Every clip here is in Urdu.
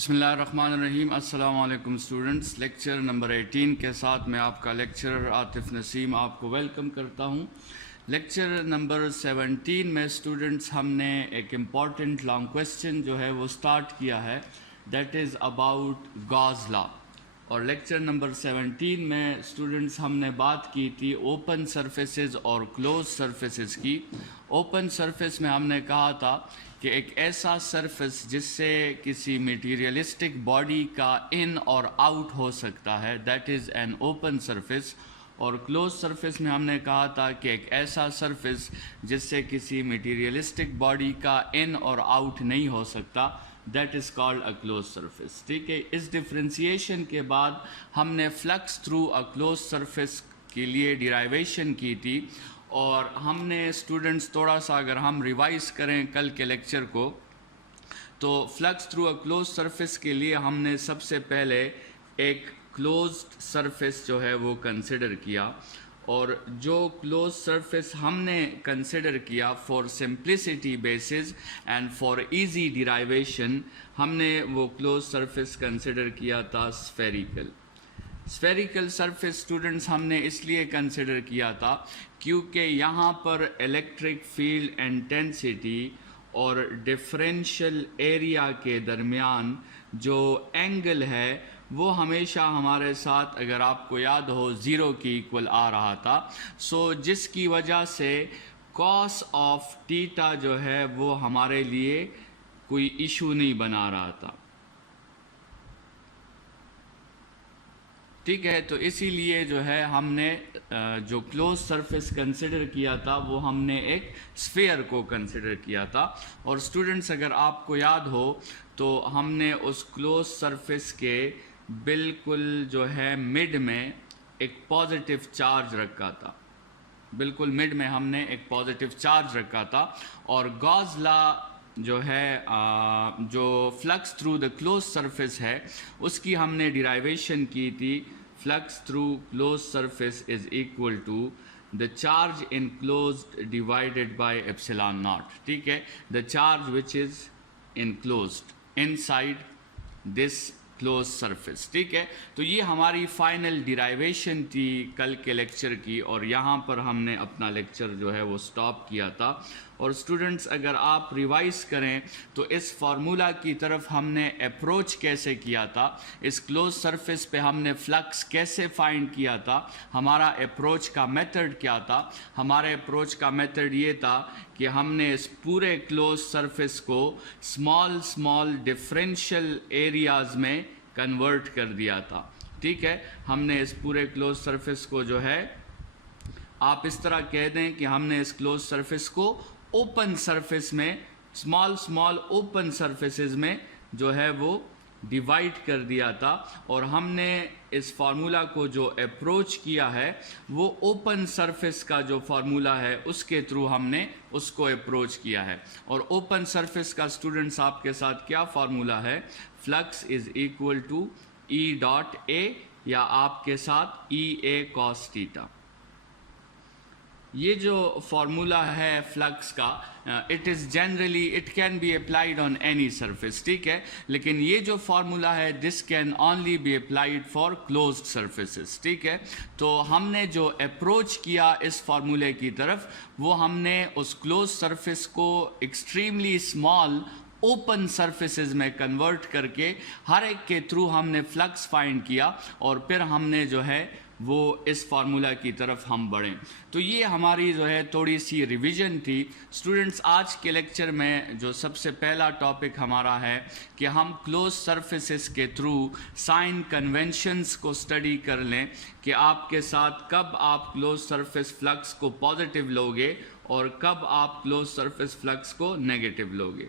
بسم اللہ الرحمن الرحیم۔ السلام علیکم اسٹوڈنٹس، لیکچر نمبر 18 کے ساتھ میں آپ کا لیکچرر عاطف نسیم آپ کو ویلکم کرتا ہوں۔ لیکچر نمبر 17 میں اسٹوڈنٹس ہم نے ایک امپورٹنٹ لانگ کویسچن جو ہے وہ سٹارٹ کیا ہے، دیٹ از اباؤٹ گاز لا۔ اور لیکچر نمبر 17 میں اسٹوڈنٹس ہم نے بات کی تھی اوپن سرفیسز اور کلوز سرفیسز کی۔ اوپن سرفیس میں ہم نے کہا تھا کہ ایک ایسا سرفیس جس سے کسی میٹیریلسٹک باڈی کا ان اور آؤٹ ہو سکتا ہے، that is an open surface. اور کلوز سرفیس میں ہم نے کہا تھا کہ ایک ایسا سرفیس جس سے کسی میٹیریلسٹک باڈی کا ان اور آؤٹ نہیں ہو سکتا، that is called a close surface. ٹھیک ہے، اس ڈفرینسیشن کے بعد ہم نے flux through a close surface کے لیے ڈیرائیویشن کی تھی، اور ہم نے اسٹوڈنٹس تھوڑا سا اگر ہم ریوائز کریں کل کے لیکچر کو، تو flux through a close surface کے لیے ہم نے سب سے پہلے ایک کلوزڈ سرفیس جو ہے وہ کنسیڈر کیا، اور جو کلوز سرفیس ہم نے کنسیڈر کیا for simplicity bases and for easy derivation, ہم نے وہ کلوز سرفیس کنسیڈر کیا تھا اسفیریکل۔ اسفیریکل سرفیس اسٹوڈنٹس ہم نے اس لیے کنسیڈر کیا تھا کیونکہ یہاں پر الیکٹرک فیلڈ انٹینسٹی اور ڈفرینشیل ایریا کے درمیان جو اینگل ہے وہ ہمیشہ ہمارے ساتھ، اگر آپ کو یاد ہو، 0 کی ایکول آ رہا تھا، جس کی وجہ سے کاس آف ٹیٹا جو ہے وہ ہمارے لیے کوئی ایشو نہیں بنا رہا تھا۔ ٹھیک ہے، تو اسی لیے جو ہے ہم نے جو کلوز سرفیس کنسیڈر کیا تھا وہ ہم نے ایک اسفیئر کو کنسیڈر کیا تھا۔ اور اسٹوڈنٹس اگر آپ کو یاد ہو تو ہم نے اس کلوز سرفیس کے بالکل جو ہے مڈ میں ایک پازیٹیو چارج رکھا تھا، بالکل مڈ میں ہم نے ایک پازیٹیو چارج رکھا تھا، اور گاز لا جو ہے جو flux through the close surface ہے اس کی ہم نے ڈیرائیویشن کی تھی۔ Flux through closed surface is equal to the charge enclosed divided by epsilon naught. ٹھیک ہے، the charge which is enclosed inside this closed surface. ٹھیک ہے، تو یہ ہماری فائنل ڈیرائیویشن تھی کل کے لیکچر کی، اور یہاں پر ہم نے اپنا لیکچر جو ہے وہ سٹاپ کیا تھا۔ اور اسٹوڈنٹس اگر آپ ریوائز کریں تو اس فارمولا کی طرف ہم نے اپروچ کیسے کیا تھا، اس کلوز سرفیس پہ ہم نے فلکس کیسے فائنڈ کیا تھا، ہمارا اپروچ کا میتھڈ کیا تھا۔ ہمارے اپروچ کا میتھڈ یہ تھا کہ ہم نے اس پورے کلوز سرفیس کو اسمال ڈفرینشیل ایریاز میں کنورٹ کر دیا تھا۔ ٹھیک ہے، ہم نے اس پورے کلوز سرفیس کو جو ہے، آپ اس طرح کہہ دیں کہ ہم نے اس کلوز سرفیس کو اوپن سرفیس میں، اسمال اوپن سرفیسز میں جو ہے وہ ڈیوائڈ کر دیا تھا، اور ہم نے اس فارمولا کو جو اپروچ کیا ہے وہ اوپن سرفیس کا جو فارمولا ہے اس کے تھرو ہم نے اس کو اپروچ کیا ہے۔ اور اوپن سرفیس کا اسٹوڈنٹس آپ کے ساتھ کیا فارمولا ہے؟ Flux is equal to E dot A, یا آپ کے ساتھ ای اے کاس ٹیٹا۔ یہ جو فارمولا ہے فلکس کا، it can be applied on any surface. ٹھیک ہے، لیکن یہ جو فارمولا ہے this can only be applied for closed surfaces. ٹھیک ہے، تو ہم نے جو اپروچ کیا اس فارمولے کی طرف، وہ ہم نے اس کلوز سرفیس کو ایکسٹریملی اسمال اوپن سرفیسز میں کنورٹ کر کے ہر ایک کے تھرو ہم نے فلکس فائنڈ کیا، اور پھر ہم نے جو ہے وہ اس فارمولا کی طرف ہم بڑھیں۔ تو یہ ہماری جو ہے تھوڑی سی ریویژن تھی۔ اسٹوڈنٹس آج کے لیکچر میں جو سب سے پہلا ٹاپک ہمارا ہے کہ ہم کلوز سرفیسز کے تھرو سائن کنونشنز کو اسٹڈی کر لیں کہ آپ کے ساتھ کب آپ کلوز سرفیس فلکس کو پازیٹیو لوگے اور کب آپ کلوز سرفیس فلکس کو نیگیٹیو لوگے۔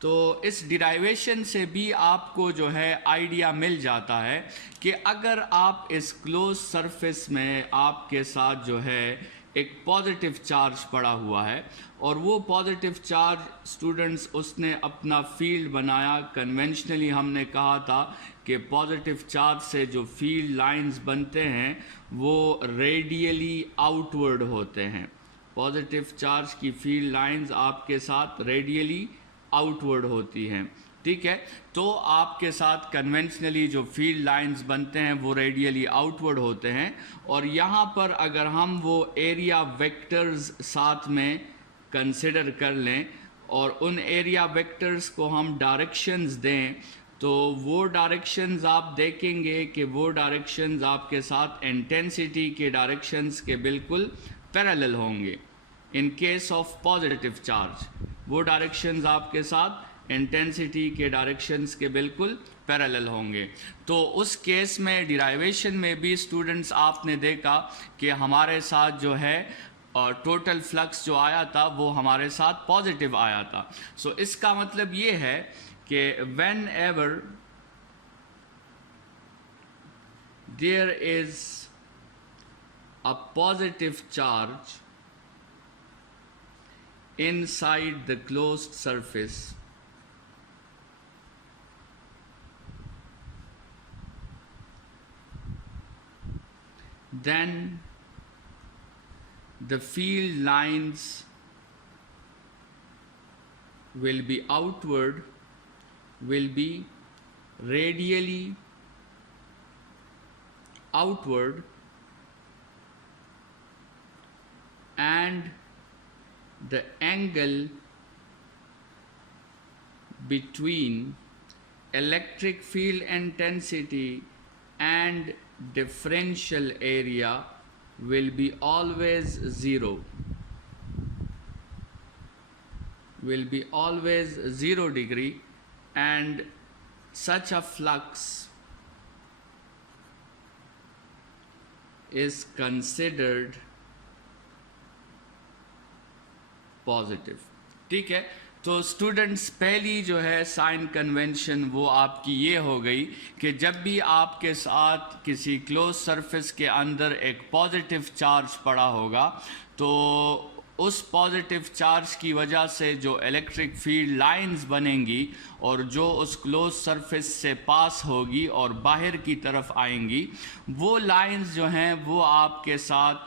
تو اس ڈیرائیویشن سے بھی آپ کو جو ہے آئیڈیا مل جاتا ہے کہ اگر آپ اس کلوز سرفیس میں آپ کے ساتھ جو ہے ایک پازیٹیو چارج پڑا ہوا ہے، اور وہ پازیٹیو چارج اسٹوڈنٹس اس نے اپنا فیلڈ بنایا۔ کنونشنلی ہم نے کہا تھا کہ پازیٹیو چارج سے جو فیلڈ لائنز بنتے ہیں وہ ریڈیلی آؤٹ ورڈ ہوتے ہیں۔ پازیٹیو چارج کی فیلڈ لائنز آپ کے ساتھ ریڈیلی آؤٹ ورڈ ہوتی ہیں. ٹھیک ہے, تو آپ کے ساتھ کنونشنلی جو فیلڈ لائنز بنتے ہیں وہ ریڈیلی آؤٹ ورڈ ہوتے ہیں. اور یہاں پر اگر ہم وہ ایریا ویکٹرز ساتھ میں کنسیڈر کر لیں اور ان ایریا ویکٹرز کو ہم ڈائریکشنز دیں, تو وہ ڈائریکشنز آپ دیکھیں گے کہ وہ ڈائریکشنز آپ کے ساتھ انٹینسٹی کے ڈائریکشنز کے بالکل پیرالل ہوں گے. In case of positive charge وہ ڈائریکشنز آپ کے ساتھ انٹینسٹی کے ڈائریکشنز کے بالکل پیرالل ہوں گے. تو اس کیس میں ڈیرائیویشن میں بھی اسٹوڈنٹس آپ نے دیکھا کہ ہمارے ساتھ جو ہے ٹوٹل فلکس جو آیا تھا وہ ہمارے ساتھ پازیٹیو آیا تھا. سو اس کا مطلب یہ ہے کہ when ever there is a positive charge inside the closed surface, then the field lines will be outward, will be radially outward, and the angle between electric field intensity and differential area will be always zero, will be always 0 degree, and such a flux is considered positive. ٹھیک ہے, تو اسٹوڈنٹس پہلی جو ہے سائن کنونشن وہ آپ کی یہ ہو گئی کہ جب بھی آپ کے ساتھ کسی کلوز سرفیس کے اندر ایک پازیٹیو چارج پڑا ہوگا تو اس پازیٹیو چارج کی وجہ سے جو الیکٹرک فیلڈ لائنز بنیں گی اور جو اس کلوز سرفیس سے پاس ہوگی اور باہر کی طرف آئیں گی, وہ لائنز جو ہیں وہ آپ کے ساتھ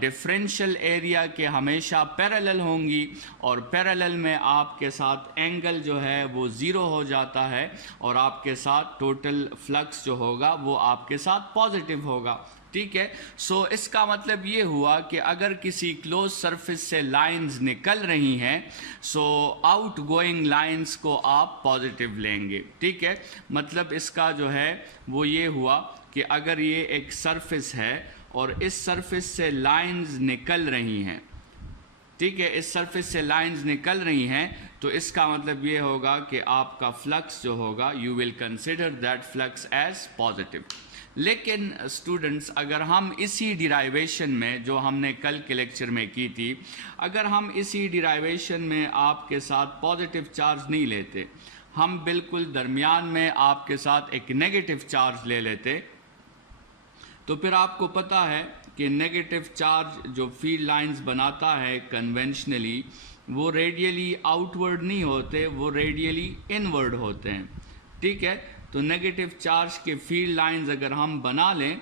ڈفرینشیل ایریا کے ہمیشہ پیرالل ہوں گی, اور پیرالل میں آپ کے ساتھ اینگل جو ہے وہ 0 ہو جاتا ہے اور آپ کے ساتھ ٹوٹل فلکس جو ہوگا وہ آپ کے ساتھ پازیٹیو ہوگا. ٹھیک ہے, سو اس کا مطلب یہ ہوا کہ اگر کسی کلوز سرفیس سے لائنز نکل رہی ہیں سو آؤٹ گوئنگ لائنز کو آپ پازیٹیو لیں گے. ٹھیک ہے, مطلب اس کا جو ہے وہ یہ ہوا کہ اگر یہ ایک سرفیس ہے اور اس سرفیس سے لائنز نکل رہی ہیں, ٹھیک ہے, اس سرفیس سے لائنز نکل رہی ہیں, تو اس کا مطلب یہ ہوگا کہ آپ کا فلکس جو ہوگا you will consider that flux as positive. لیکن اسٹوڈنٹس اگر ہم اسی ڈیرائیویشن میں جو ہم نے کل کے لیکچر میں کی تھی, اگر ہم اسی ڈیرائیویشن میں آپ کے ساتھ پازیٹیو چارج نہیں لیتے, ہم بالکل درمیان میں آپ کے ساتھ ایک نیگیٹو چارج لے لیتے, تو پھر آپ کو پتہ ہے کہ نیگیٹو چارج جو فیلڈ لائنز بناتا ہے کنونشنلی وہ ریڈیلی آؤٹ ورڈ نہیں ہوتے, وہ ریڈیلی ان ورڈ ہوتے ہیں. ٹھیک ہے, تو نیگیٹو چارج کے فیلڈ لائنز اگر ہم بنا لیں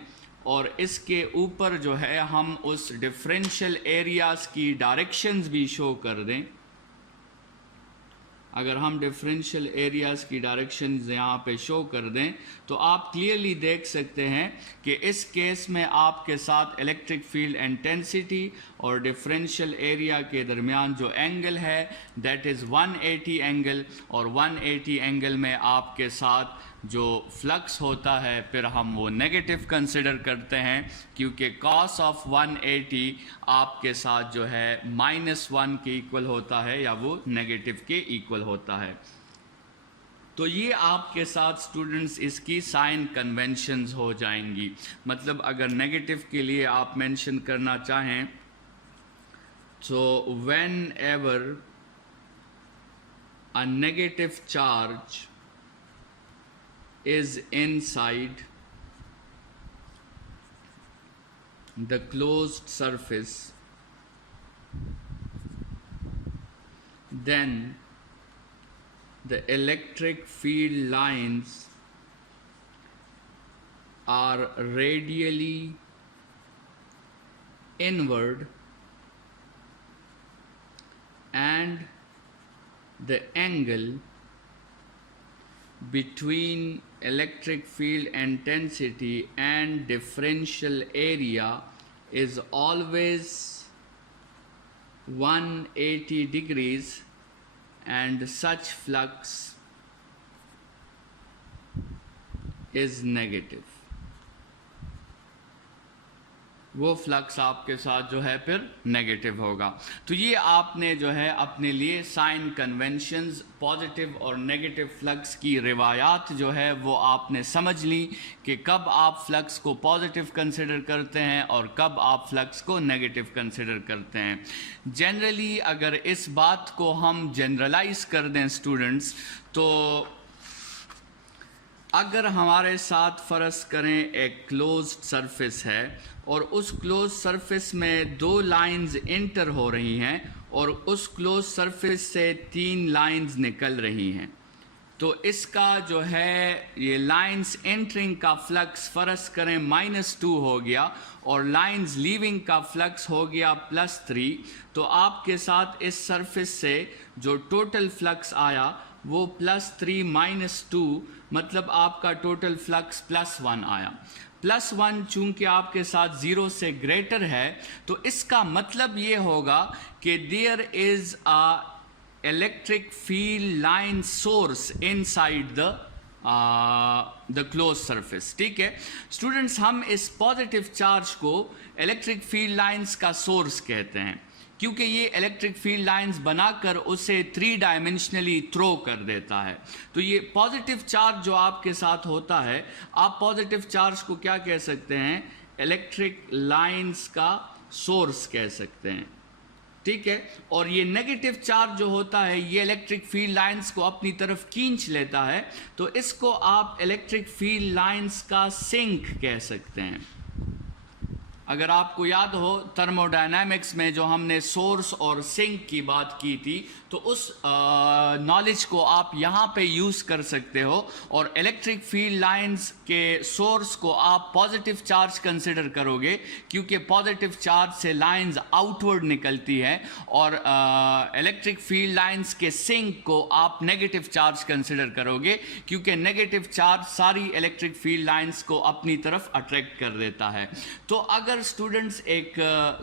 اور اس کے اوپر جو ہے ہم اس ڈفرینشیل ایریاز کی ڈائریکشنز بھی شو کر دیں, اگر ہم ڈفرینشیل ایریاز کی ڈائریکشنز یہاں پہ شو کر دیں تو آپ کلیئرلی دیکھ سکتے ہیں کہ اس کیس میں آپ کے ساتھ الیکٹرک فیلڈ انٹینسٹی اور ڈفرینشیل ایریا کے درمیان جو اینگل ہے دیٹ از 180 اینگل, اور 180 اینگل میں آپ کے ساتھ جو فلکس ہوتا ہے پھر ہم وہ نیگیٹو کنسیڈر کرتے ہیں کیونکہ cos آف 180 آپ کے ساتھ جو ہے -1 کے ایکول ہوتا ہے یا وہ نیگیٹو کے ایکول ہوتا ہے. تو یہ آپ کے ساتھ اسٹوڈنٹس اس کی سائن کنونشنز ہو جائیں گی. مطلب اگر نیگیٹو کے لیے آپ مینشن کرنا چاہیں تو when ever a negative charge is inside the closed surface, then the electric field lines are radially inward the angle between electric field intensity and differential area is always 180 degrees and such flux is negative. وہ فلکس آپ کے ساتھ جو ہے پھر نیگیٹو ہوگا. تو یہ آپ نے جو ہے اپنے لیے سائن کنونشنز پازیٹیو اور نیگیٹو فلکس کی روایات جو ہے وہ آپ نے سمجھ لی کہ کب آپ فلکس کو پازیٹیو کنسیڈر کرتے ہیں اور کب آپ فلکس کو نیگیٹو کنسیڈر کرتے ہیں. جنرلی اگر اس بات کو ہم جنرلائز کر دیں اسٹوڈنٹس، تو اگر ہمارے ساتھ فرض کریں ایک کلوزڈ سرفیس ہے اور اس کلوز سرفیس میں دو لائنز انٹر ہو رہی ہیں اور اس کلوز سرفیس سے 3 لائنز نکل رہی ہیں، تو اس کا جو ہے یہ لائنز انٹرنگ کا فلکس فرض کریں -2 ہو گیا اور لائنز لیونگ کا فلکس ہو گیا +3. تو آپ کے ساتھ اس سرفیس سے جو ٹوٹل فلکس آیا وہ +3 - 2 مطلب آپ کا ٹوٹل فلکس +1 آیا. +1 چونکہ آپ کے ساتھ 0 سے گریٹر ہے تو اس کا مطلب یہ ہوگا کہ there is a electric field line source inside the closed surface. ٹھیک ہے اسٹوڈنٹس، ہم اس پازیٹیو چارج کو الیکٹرک فیلڈ لائنز کا سورس کہتے ہیں کیونکہ یہ الیکٹرک فیلڈ لائنز بنا کر اسے 3 ڈائمینشنلی تھرو کر دیتا ہے. تو یہ پازیٹیو چارج جو آپ کے ساتھ ہوتا ہے، آپ پازیٹیو چارج کو کیا کہہ سکتے ہیں؟ الیکٹرک لائنز کا سورس کہہ سکتے ہیں. ٹھیک ہے، اور یہ نیگیٹو چارج جو ہوتا ہے یہ الیکٹرک فیلڈ لائنز کو اپنی طرف کھینچ لیتا ہے، تو اس کو آپ الیکٹرک فیلڈ لائنز کا سنک کہہ سکتے ہیں. اگر آپ کو یاد ہو تھرمو ڈائنامکس میں جو ہم نے سورس اور سنک کی بات کی تھی، تو اس نالج کو آپ یہاں پہ یوز کر سکتے ہو، اور الیکٹرک فیلڈ لائنز کے سورس کو آپ پازیٹیو چارج کنسیڈر کرو گے کیونکہ پازیٹیو چارج سے لائنز آؤٹ ورڈ نکلتی ہے، اور الیکٹرک فیلڈ لائنز کے سنک کو آپ نیگیٹیو چارج کنسیڈر کرو گے کیونکہ نیگیٹیو چارج ساری الیکٹرک فیلڈ لائنز کو اپنی طرف اٹریکٹ کر دیتا ہے. تو اگر اسٹوڈنٹس ایک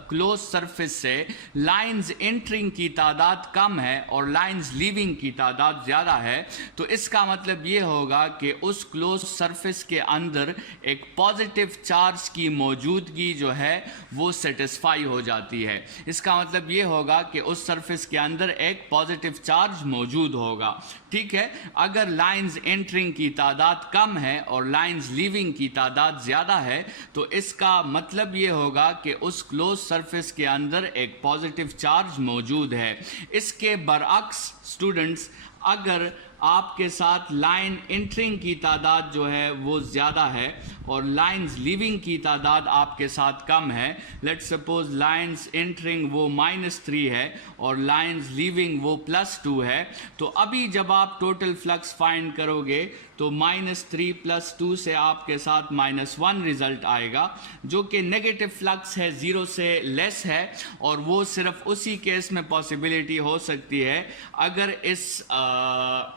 کلوز سرفیس سے لائنز انٹرنگ کی تعداد کم ہے اور لائنز لیونگ کی تعداد زیادہ ہے، تو اس کا مطلب یہ ہوگا کہ اس کلوز سرفیس کے اندر ایک پازیٹیو چارج کی موجودگی جو ہے وہ سیٹسفائی ہو جاتی ہے. اس کا مطلب یہ ہوگا کہ اس سرفیس کے اندر ایک پازیٹیو چارج موجود ہوگا. ٹھیک ہے، اگر لائنز انٹرنگ کی تعداد کم ہے اور لائنز لیونگ کی تعداد زیادہ ہے تو اس کا مطلب یہ ہوگا کہ اس کلوز سرفیس کے اندر ایک پازیٹیو چارج موجود ہے. اس کے برعکس اسٹوڈنٹس، اگر آپ کے ساتھ لائن انٹرنگ کی تعداد جو ہے وہ زیادہ ہے اور لائنز لیونگ کی تعداد آپ کے ساتھ کم ہے، لیٹ سپوز لائنز انٹرنگ وہ -3 ہے اور لائنز لیونگ وہ +2 ہے، تو ابھی جب آپ ٹوٹل فلکس فائنڈ کرو گے تو -3 + 2 سے آپ کے ساتھ -1 رزلٹ آئے گا، جو کہ نیگیٹو فلکس ہے، 0 سے لیس ہے، اور وہ صرف اسی کیس میں پاسبلٹی ہو سکتی ہے اگر اس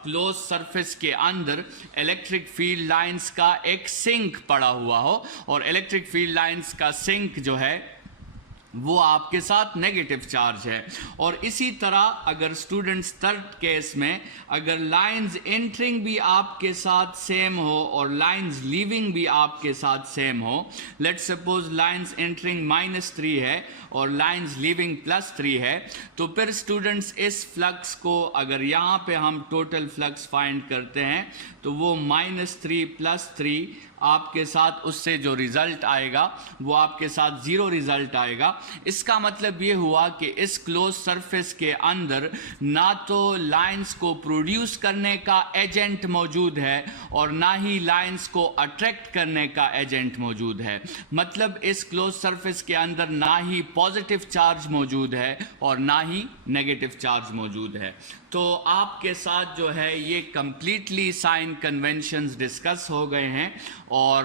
کلوز سرفیس کے اندر الیکٹرک فیلڈ لائنز کا ایک سنک پڑا ہوا ہو، اور الیکٹرک فیلڈ لائنز کا سنک جو ہے وہ آپ کے ساتھ نیگیٹو چارج ہے. اور اسی طرح اگر اسٹوڈنٹس تھرڈ کیس میں اگر لائنز انٹرنگ بھی آپ کے ساتھ سیم ہو اور لائنز لیونگ بھی آپ کے ساتھ سیم ہو، لیٹ سپوز لائنز انٹرنگ -3 ہے اور لائنز لیونگ +3 ہے، تو پھر اسٹوڈنٹس اس فلکس کو اگر یہاں پہ ہم ٹوٹل فلکس فائنڈ کرتے ہیں تو وہ -3 + 3 آپ کے ساتھ اس سے جو رزلٹ آئے گا وہ آپ کے ساتھ 0 رزلٹ آئے گا. اس کا مطلب یہ ہوا کہ اس کلوز سرفیس کے اندر نہ تو لائنز کو پروڈیوس کرنے کا ایجنٹ موجود ہے اور نہ ہی لائنز کو اٹریکٹ کرنے کا ایجنٹ موجود ہے. مطلب اس کلوز سرفیس کے اندر نہ ہی پازیٹیو چارج موجود ہے اور نہ ہی نیگیٹو چارج موجود ہے. تو آپ کے ساتھ جو ہے یہ کمپلیٹلی سائن کنونشنز ڈسکس ہو گئے ہیں، اور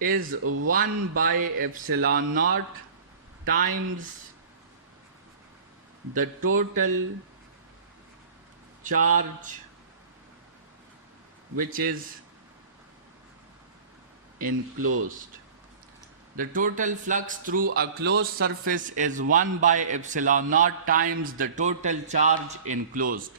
is 1 by epsilon naught times the total charge which is enclosed. The total flux through a closed surface is 1 by epsilon naught times the total charge enclosed.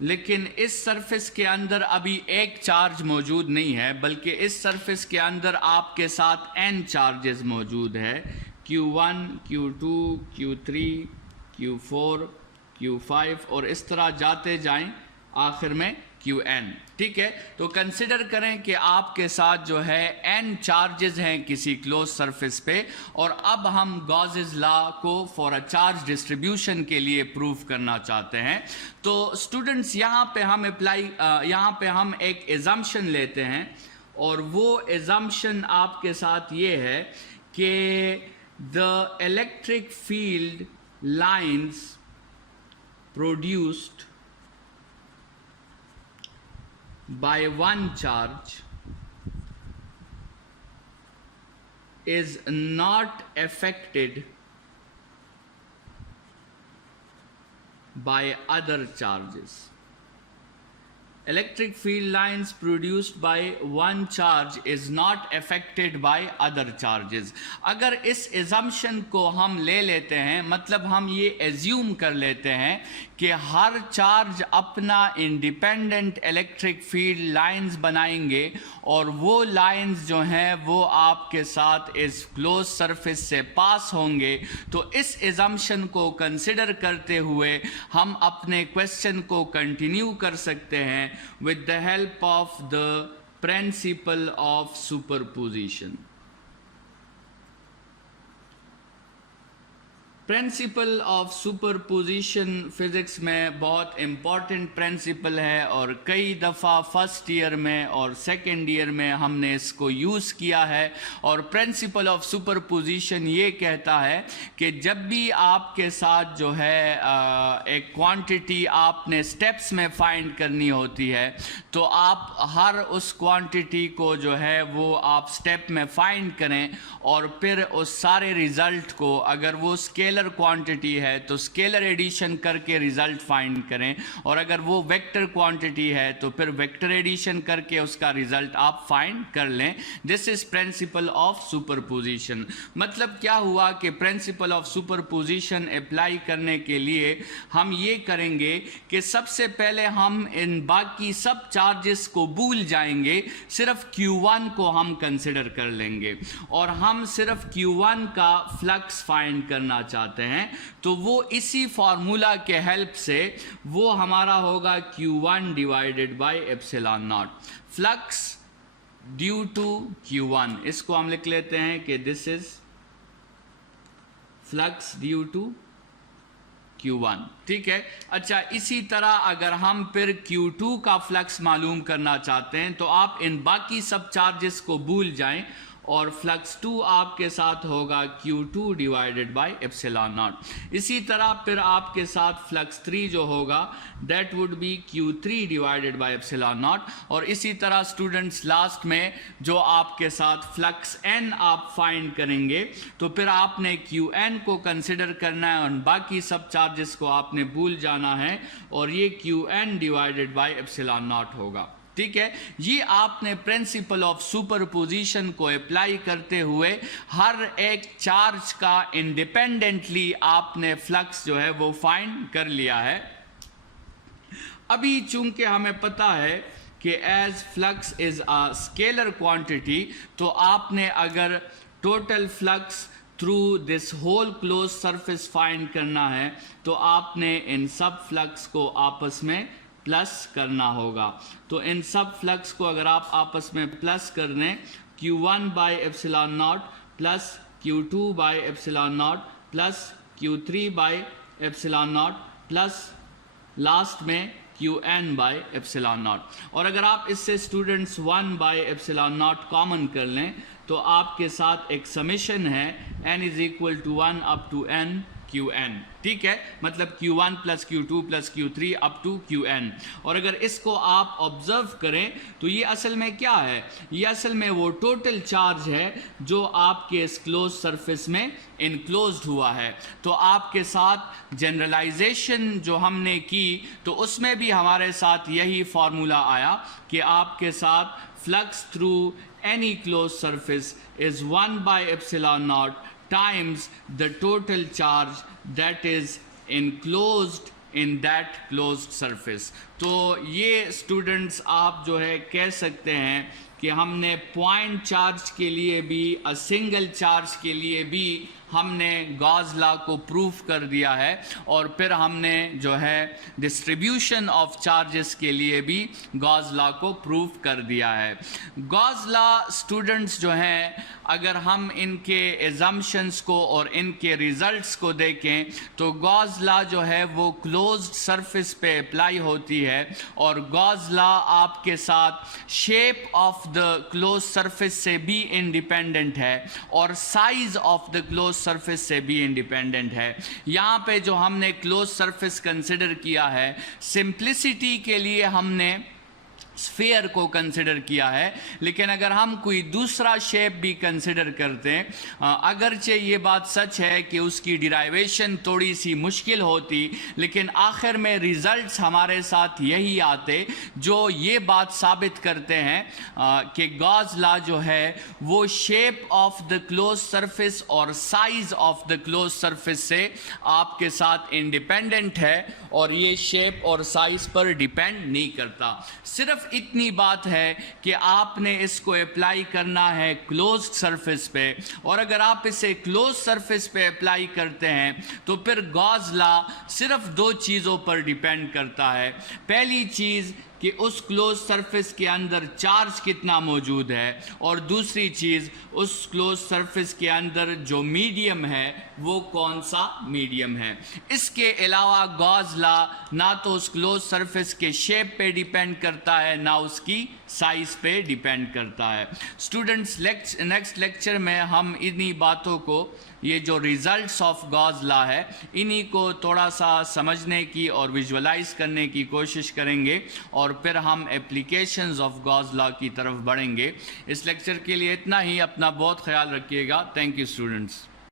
لیکن اس سرفیس کے اندر ابھی ایک چارج موجود نہیں ہے، بلکہ اس سرفیس کے اندر آپ کے ساتھ n چارجز موجود ہے، Q1 Q2 Q3 Q4 Q5 اور اس طرح جاتے جائیں آخر میں Qn. ٹھیک ہے، تو کنسیڈر کریں کہ آپ کے ساتھ جو ہے n چارجز ہیں کسی کلوز سرفیس پہ، اور اب ہم گاؤسز لا کو فار اے چارج ڈسٹریبیوشن کے لیے پروف کرنا چاہتے ہیں. تو اسٹوڈنٹس یہاں پہ ہم ایک ایزمپشن لیتے ہیں، اور وہ ایزمپشن آپ کے ساتھ یہ ہے کہ the electric field lines produced by one charge is not affected by other charges. Electric field lines produced by one charge is not affected by other charges. اگر اس assumption کو ہم لے لیتے ہیں، مطلب ہم یہ assume کر لیتے ہیں کہ ہر چارج اپنا انڈیپینڈنٹ الیکٹرک فیلڈ لائنز بنائیں گے، اور وہ لائنز جو ہیں وہ آپ کے ساتھ اس کلوز سرفیس سے پاس ہوں گے. تو اس ایزمپشن کو کنسیڈر کرتے ہوئے ہم اپنے کویسچن کو کنٹینیو کر سکتے ہیں with the help of the principle of superposition. Principal of super position physics میں بہت امپورٹنٹ پرنسپل ہے، اور کئی دفعہ فرسٹ ایئر میں اور سیکنڈ ایئر میں ہم نے اس کو یوز کیا ہے. اور پرنسپل آف سپر پوزیشن یہ کہتا ہے کہ جب بھی آپ کے ساتھ جو ہے ایک کوانٹٹی آپ نے سٹیپس میں فائنڈ کرنی ہوتی ہے، تو آپ ہر اس کوانٹٹی کو جو ہے وہ آپ سٹیپ میں فائنڈ کریں، اور پھر اس سارے ریزلٹ کو، اگر وہ اسکیلر کوانٹٹی ہے تو اسکیلر ایڈیشن کر کے ریزلٹ فائنڈ کریں، اور اگر وہ ویکٹر کوانٹٹی ہے تو پھر ویکٹر ایڈیشن کر کے اس کا ریزلٹ آپ فائنڈ کر لیں. This is principle of superposition. مطلب کیا ہوا کہ principle of superposition apply کرنے کے لیے ہم یہ کریں گے کہ سب سے پہلے ہم ان باقی سب چارجز کو بھول جائیں گے، صرف Q1 کو ہم کنسیڈر کر لیں گے، اور ہم صرف Q1 کا فلکس فائنڈ کرنا چاہتے ہیں. تو وہ اسی فارمولا کے ہیلپ سے وہ ہمارا ہوگا Q1 divided by epsilon naught, flux due to Q1. اس کو ہم لکھ لیتے ہیں کہ this is flux due to Q1. ٹھیک ہے. اچھا، اسی طرح اگر ہم پھر Q2 کا فلکس معلوم کرنا چاہتے ہیں تو آپ ان باقی سب چارجز کو بھول جائیں، اور فلکس 2 آپ کے ساتھ ہوگا Q2 divided by epsilon not. اسی طرح پھر آپ کے ساتھ فلکس 3 جو ہوگا that would be Q3 divided by epsilon naught. اور اسی طرح اسٹوڈنٹس لاسٹ میں جو آپ کے ساتھ فلکس n آپ فائنڈ کریں گے، تو پھر آپ نے Qn کو کنسیڈر کرنا ہے، اور باقی سب چارجز کو آپ نے بھول جانا ہے، اور یہ Qn divided by epsilon not ہوگا. ٹھیک ہے. یہ آپ نے پرنسپل آف سپر پوزیشن کو اپلائی کرتے ہوئے ہر ایک چارج کا انڈیپینڈنٹلی آپ نے فلکس جو ہے وہ فائنڈ کر لیا ہے. ابھی چونکہ ہمیں پتہ ہے کہ as flux is a scalar quantity, تو آپ نے اگر total flux through this whole close surface find کرنا ہے تو آپ نے ان سب فلکس کو آپس میں پلس کرنا ہوگا. تو ان سب فلکس کو اگر آپ آپس میں پلس کر دیں، Q1 by epsilon not plus Q2 by epsilon not plus Q3 by epsilon not plus last میں Qn بائی ایپسلان ناٹ. اور اگر آپ اس سے students 1 by epsilon not common کر لیں تو آپ کے ساتھ ایک سمیشن ہے n is equal to 1 up to n Qn. ٹھیک ہے. مطلب Q1 plus Q2 plus Q3 up to Qn. اور اگر اس کو آپ آبزرو کریں تو یہ اصل میں کیا ہے؟ یہ اصل میں وہ ٹوٹل چارج ہے جو آپ کے اس کلوز سرفیس میں انکلوزڈ ہوا ہے. تو آپ کے ساتھ جنرلائزیشن جو ہم نے کی تو اس میں بھی ہمارے ساتھ یہی فارمولا آیا کہ آپ کے ساتھ flux through any closed surface is 1 by epsilon naught times the total charge that is enclosed in that closed surface. تو یہ اسٹوڈنٹس آپ جو ہے کہہ سکتے ہیں کہ ہم نے پوائنٹ چارج کے لیے بھی سنگل چارج کے لیے بھی ہم نے گاز لا کو پروف کر دیا ہے، اور پھر ہم نے جو ہے ڈسٹریبیوشن آف چارجز کے لیے بھی گاز لا کو پروف کر دیا ہے. گاز لا اسٹوڈنٹس جو ہیں اگر ہم ان کے ایزمپشنس کو اور ان کے ریزلٹس کو دیکھیں تو گاز لا جو ہے وہ کلوزڈ سرفیس پہ اپلائی ہوتی ہے، اور گاز لا آپ کے ساتھ shape of the close surface سے بھی انڈیپینڈنٹ ہے اور size of the close surface سے بھی انڈیپینڈنٹ ہے. یہاں پہ جو ہم نے کلوز سرفیس کنسیڈر کیا ہے، سمپلسٹی کے لیے ہم نے اسفیئر کو کنسیڈر کیا ہے، لیکن اگر ہم کوئی دوسرا شیپ بھی کنسیڈر کرتے ہیں، اگرچہ یہ بات سچ ہے کہ اس کی ڈیرائیویشن تھوڑی سی مشکل ہوتی، لیکن آخر میں ریزلٹس ہمارے ساتھ یہی آتے جو یہ بات ثابت کرتے ہیں کہ گاز لا جو ہے وہ shape of the close surface اور size of the close surface سے آپ کے ساتھ انڈیپینڈنٹ ہے، اور یہ شیپ اور سائز پر ڈیپینڈ نہیں کرتا. صرف اتنی بات ہے کہ آپ نے اس کو اپلائی کرنا ہے کلوزڈ سرفیس پہ، اور اگر آپ اسے کلوز سرفیس پہ اپلائی کرتے ہیں تو پھر گاز لا صرف دو چیزوں پر ڈیپینڈ کرتا ہے. پہلی چیز کہ اس کلوز سرفیس کے اندر چارج کتنا موجود ہے، اور دوسری چیز اس کلوز سرفیس کے اندر جو میڈیم ہے وہ کون سا میڈیم ہے. اس کے علاوہ گاز لا نہ تو اس کلوز سرفیس کے شیپ پہ ڈیپینڈ کرتا ہے نہ اس کی سائز پہ ڈیپینڈ کرتا ہے. اسٹوڈنٹس نیکسٹ لیکچر میں ہم انہی باتوں کو، یہ جو ریزلٹس آف گاز لا ہے، انہی کو تھوڑا سا سمجھنے کی اور ویژولائز کرنے کی کوشش کریں گے، اور پھر ہم اپلیکیشنز آف گاز لا کی طرف بڑھیں گے. اس لیکچر کے لیے اتنا ہی. اپنا بہت خیال رکھیے گا. Thank you students.